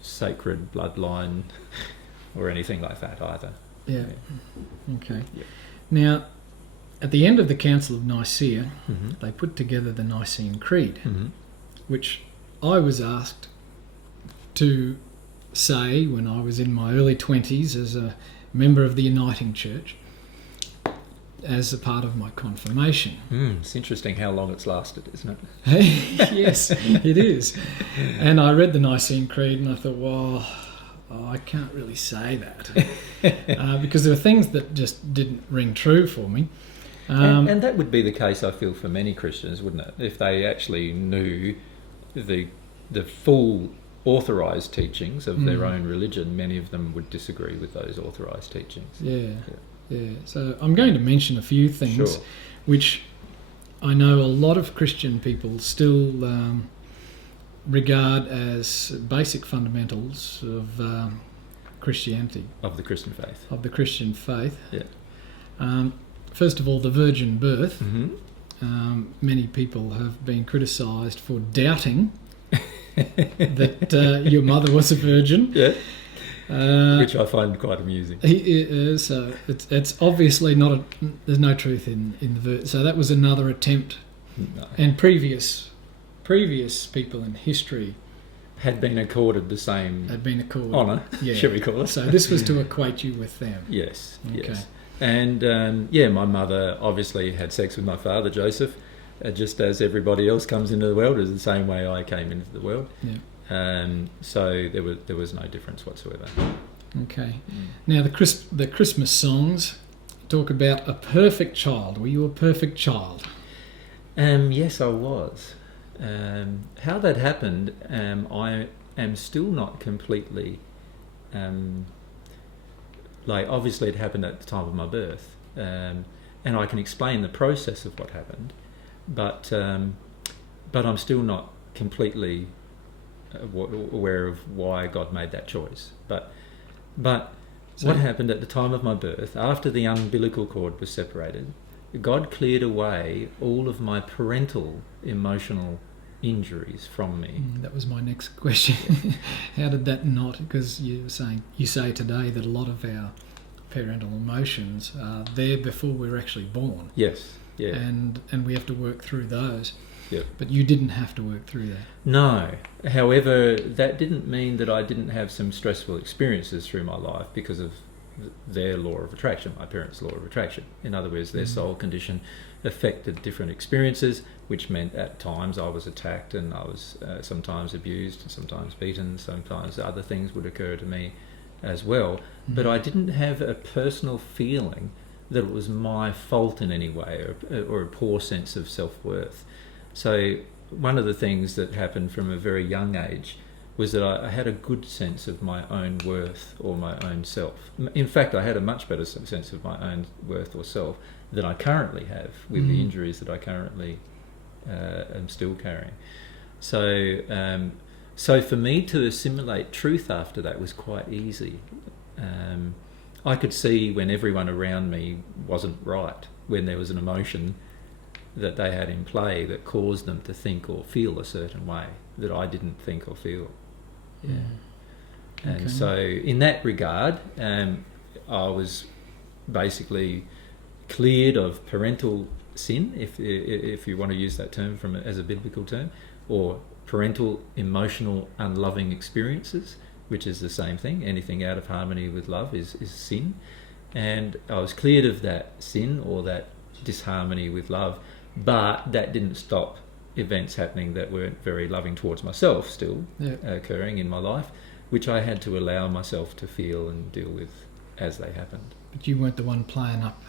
sacred bloodline or anything like that either. Yeah. Okay. Yeah. Now, at the end of the Council of Nicaea, they put together the Nicene Creed, which I was asked to say when I was in my early 20s as a member of the Uniting Church, as a part of my confirmation. It's interesting how long it's lasted, isn't it? Yes, it is. And I read the Nicene Creed and I thought, well, I can't really say that. Because there were things that just didn't ring true for me. And that would be the case, I feel, for many Christians, wouldn't it? If they actually knew the full authorised teachings of their own religion, many of them would disagree with those authorised teachings. Yeah. So I'm going to mention a few things which I know a lot of Christian people still regard as basic fundamentals of Christianity. Of the Christian faith. Of the Christian faith. Yeah. First of all, the virgin birth. Many people have been criticised for doubting that your mother was a virgin. Yeah. Which I find quite amusing. So it's obviously not there's no truth in the verse. So that was another attempt. No. And previous people in history had been accorded the same honour, shall we call it? So this was to equate you with them. Yes, okay. Yes. And my mother obviously had sex with my father, Joseph, just as everybody else comes into the world, is the same way I came into the world. Yeah. So there was no difference whatsoever. Okay. Now the Christmas songs talk about a perfect child. Were you a perfect child? Yes, I was. How that happened, I am still not completely. Obviously, it happened at the time of my birth, and I can explain the process of what happened, but I'm still not completely aware of why God made that choice. But what happened at the time of my birth, after the umbilical cord was separated, God cleared away all of my parental emotional injuries from me. That was my next question. How did that not? Because you say today that a lot of our parental emotions are there before we're actually born. Yes. Yeah. And we have to work through those. Yep. But you didn't have to work through that. No. However, that didn't mean that I didn't have some stressful experiences through my life because of their law of attraction, my parents' law of attraction. In other words, their soul condition affected different experiences, which meant at times I was attacked and I was sometimes abused, and sometimes beaten, sometimes other things would occur to me as well. But I didn't have a personal feeling that it was my fault in any way or a poor sense of self-worth. So one of the things that happened from a very young age was that I had a good sense of my own worth or my own self. In fact, I had a much better sense of my own worth or self than I currently have with the injuries that I currently am still carrying. So for me to assimilate truth after that was quite easy. I could see when everyone around me wasn't right, when there was an emotion that they had in play that caused them to think or feel a certain way that I didn't think or feel. Yeah. And so in that regard, I was basically cleared of parental sin, if you want to use that term as a biblical term, or parental emotional unloving experiences, which is the same thing. Anything out of harmony with love is sin. And I was cleared of that sin or that disharmony with love, but that didn't stop events happening that weren't very loving towards myself still occurring in my life, which I had to allow myself to feel and deal with as they happened. But you weren't the one playing up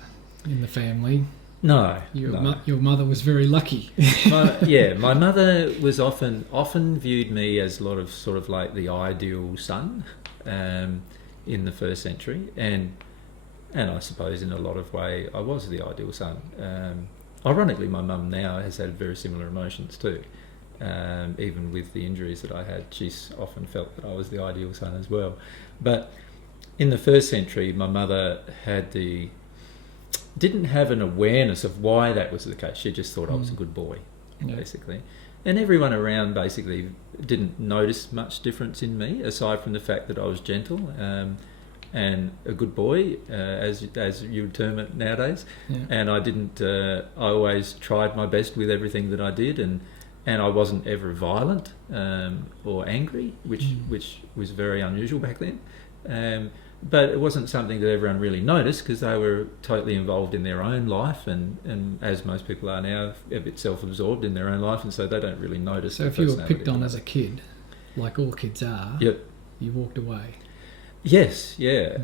in the family. No. Your mother was very lucky. My mother was often viewed me as a lot of sort of like the ideal son in the first century, and I suppose in a lot of way I was the ideal son. Ironically, my mum now has had very similar emotions too. Even with the injuries that I had, she's often felt that I was the ideal son as well. But in the first century, my mother didn't have an awareness of why that was the case. She just thought I was a good boy, basically. And everyone around basically didn't notice much difference in me, aside from the fact that I was gentle and a good boy, as you would term it nowadays. Yeah. And I didn't. I always tried my best with everything that I did, and I wasn't ever violent or angry, which was very unusual back then. But it wasn't something that everyone really noticed, because they were totally involved in their own life, and as most people are now, a bit self-absorbed in their own life, and so they don't really notice. So if you were picked on as a kid, like all kids are, yep, you walked away. Yes, yeah.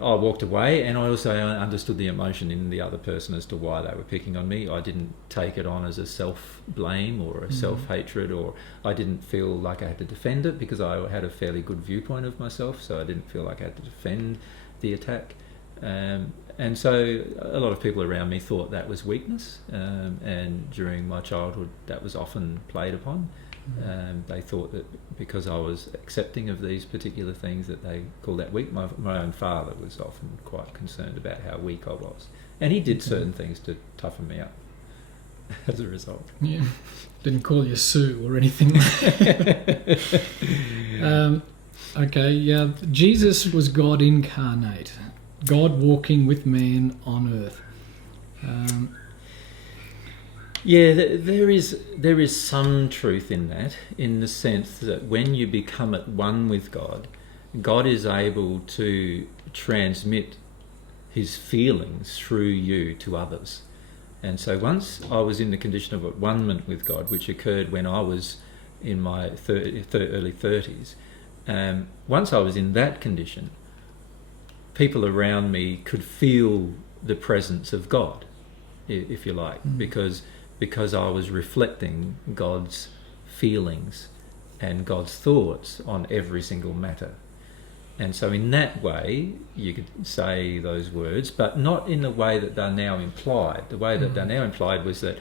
I walked away, and I also understood the emotion in the other person as to why they were picking on me. I didn't take it on as a self-blame or a self-hatred, or I didn't feel like I had to defend it, because I had a fairly good viewpoint of myself, so I didn't feel like I had to defend the attack. And so a lot of people around me thought that was weakness, and during my childhood that was often played upon. They thought that because I was accepting of these particular things, that they called that weak. My own father was often quite concerned about how weak I was, and he did certain things to toughen me up as a result. Yeah, didn't call you Sue or anything. Okay, yeah. Jesus was God incarnate, God walking with man on earth. Yeah, there is some truth in that, in the sense that when you become at one with God, God is able to transmit his feelings through you to others. And so once I was in the condition of at one-ment with God, which occurred when I was in my early 30s, once I was in that condition, people around me could feel the presence of God, if you like, because I was reflecting God's feelings and God's thoughts on every single matter. And so in that way, you could say those words, but not in the way that they're now implied. The way that they're now implied was that